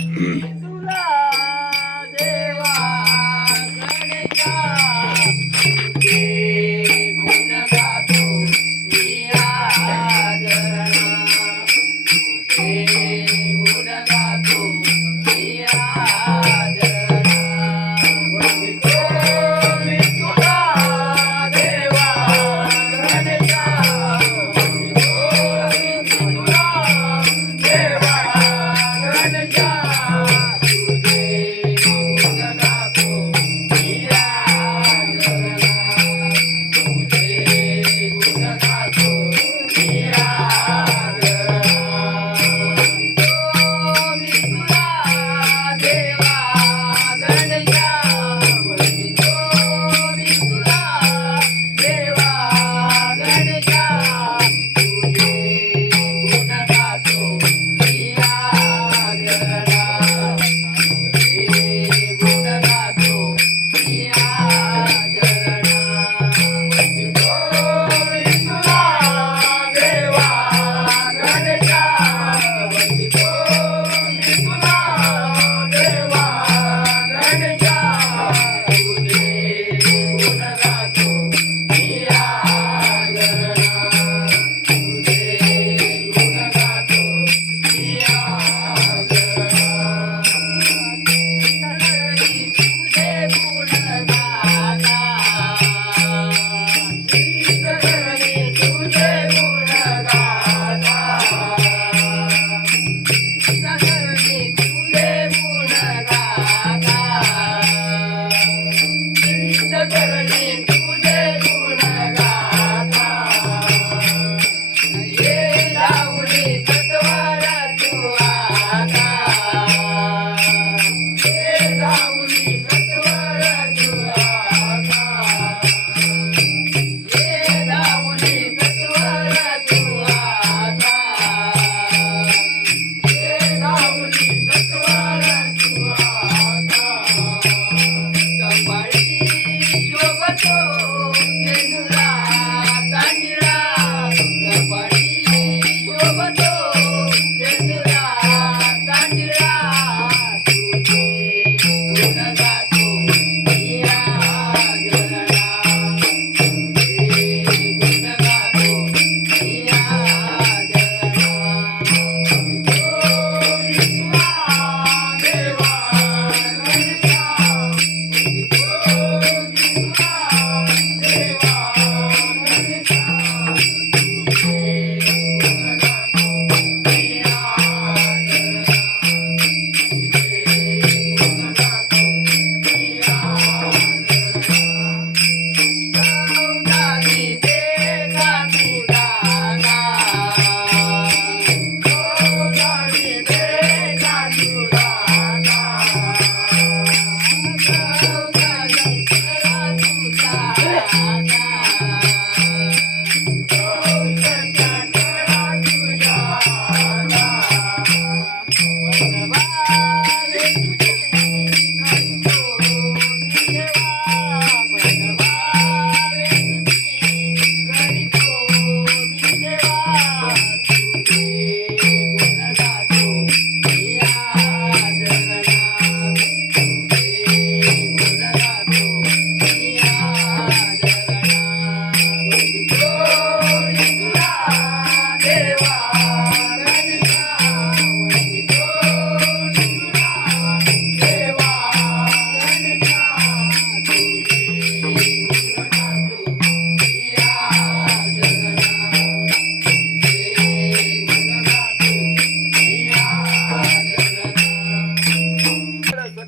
Mm-hmm. Geraldine.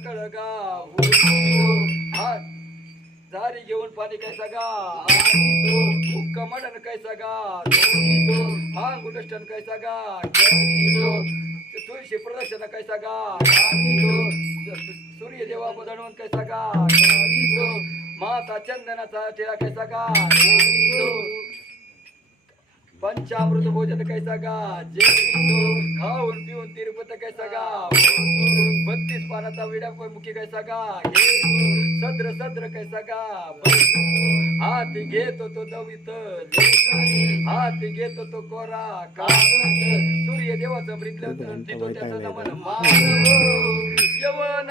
गाव झारी घेऊन पाणी कैसा गा हुक्का मटन कैसा गा हा गुलस्टन कैसा गा तुळशी प्रदर्शन कैसा गा सूर्यदेवा बदणवून कैसा गा माता चंदनाचा टिळा कैसा गा? पंचामृत भोजन कैसा गा? जेवितो खाऊन पिऊन तिरुपत कैसा गा? बत्तीस पानाचा विडा मुखी कैसा गा? सद्र सद्र कैसा गा. हाती घेतो तो दवित हाती घेतो तो कोरा कागद सूर्य देवाचं मृत देतो त्याचं नमन यवन